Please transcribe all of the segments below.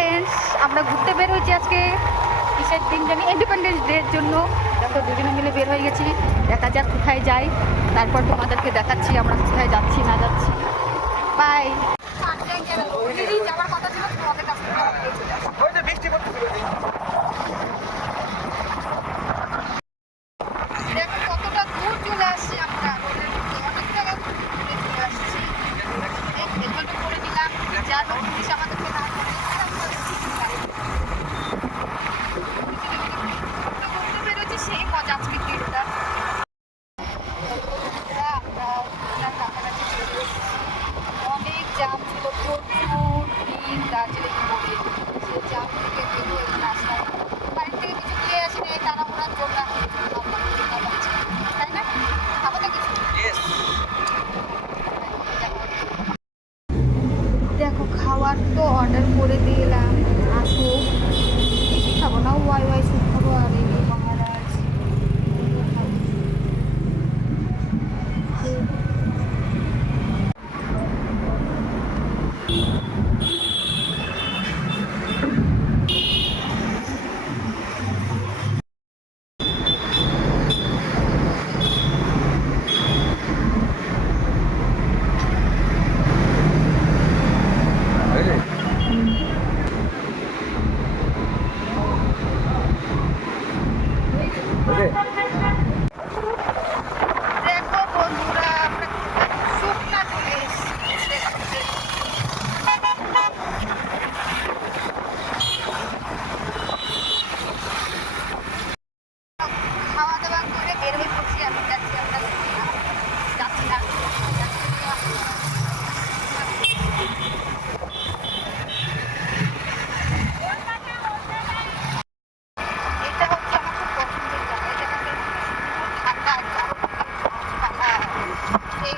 Friends, আমরা ঘুরতে বের হয়েছি আজকে। কিসের দিন জানি, ইন্ডিপেন্ডেন্স ডের জন্য। দেখো দুজনে মিলে বের হয়ে গেছি, দেখা যাক কোথায় যাই, তারপর তোমাদেরকে দেখাচ্ছি আমরা কোথায় যাচ্ছি না যাচ্ছি। বাই। যাওয়ার কথা ছিল তোমাদের কাছে। দেখো কতটা দূর চলে আসছি আমরা, অনেক জায়গায় ঘুরে চলে আসছি। হেলমেটও করে নিলাম, যেন পুলিশ আমাদেরকে না করে। ঘুরতে বেরোচ্ছি, সেই মজা আজকে দিনটা। আমরা কাছাকাছি চলে এসেছি। অনেক জাম ছিল, প্রচুর ভিড় দার্জিলিং মোড়ে। সেই জাম থেকে বেরিয়ে রাস্তায় বাড়ি থেকে কিছু নিয়ে আসি না, এই তাড়াহুড়ার জন্য তাই না? আমাদের কিছু দেখো খাবার তো অর্ডার করে দিলাম, আসুক। বেশি খাবো না, ওয়াই ওয়াই স্যুপ খাবো আর এই মহারাজ। দেখো বন্ধুরা, আমরা শুকনা চলে এসেছি। খাওয়া দাওয়া করে বের হয়ে পড়ছি, আমি যাচ্ছি, আমরা যাচ্ছি না এটা হচ্ছে আমার খুব পছন্দের জায়গা। এখানে ঠান্ডা একদম সেই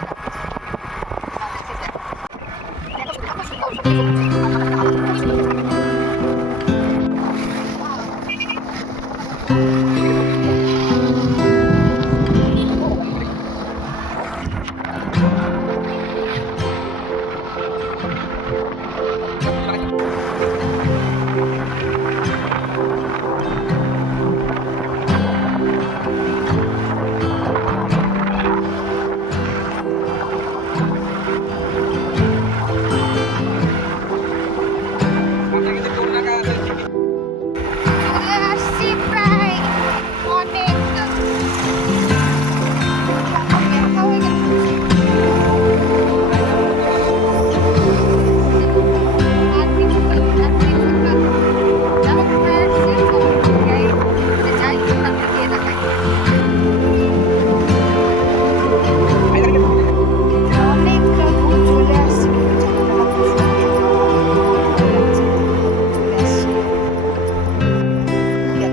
চলে আসছি প্রায় অনেক ব্যথা হয়ে গেছে। আর কিছু দেখো কোথায় আসছি, যাই তারপরে গিয়ে দেখাই। অনেকটা দূর চলে আসছি,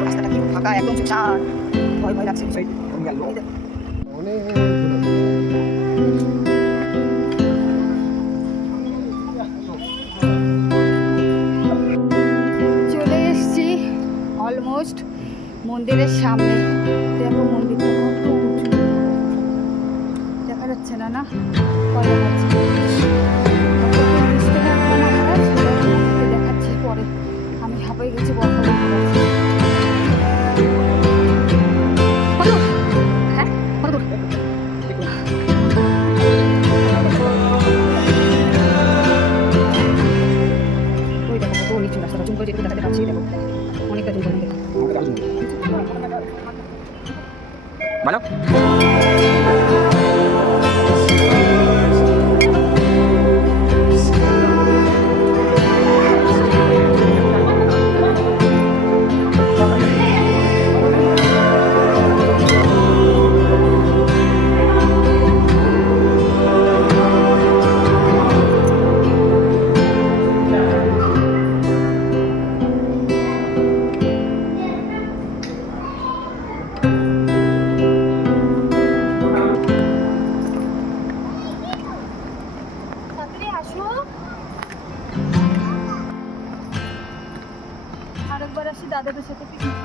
রাস্তাটা কি ফাঁকা, একদম সুনসান, ভয় ভয় লাগছে। চলে এসছি অলমোস্ট মন্দিরের সামনে। দেখো মন্দিরটা কত উঁচু, দেখা যাচ্ছে না না কয়লা যাচ্ছে। দেখাচ্ছি পরে, আমি হাঁপাই গেছি বরফ। হ্যাঁ কত দূর? ওই দেখো কত নিচু রাস্তাটা, জুম করে যেটুকু দেখাতে পারছি। দেখো অনেকটা জুম করে ভালো। আরেকবার আসি দাদাদের সাথে পিকনিক।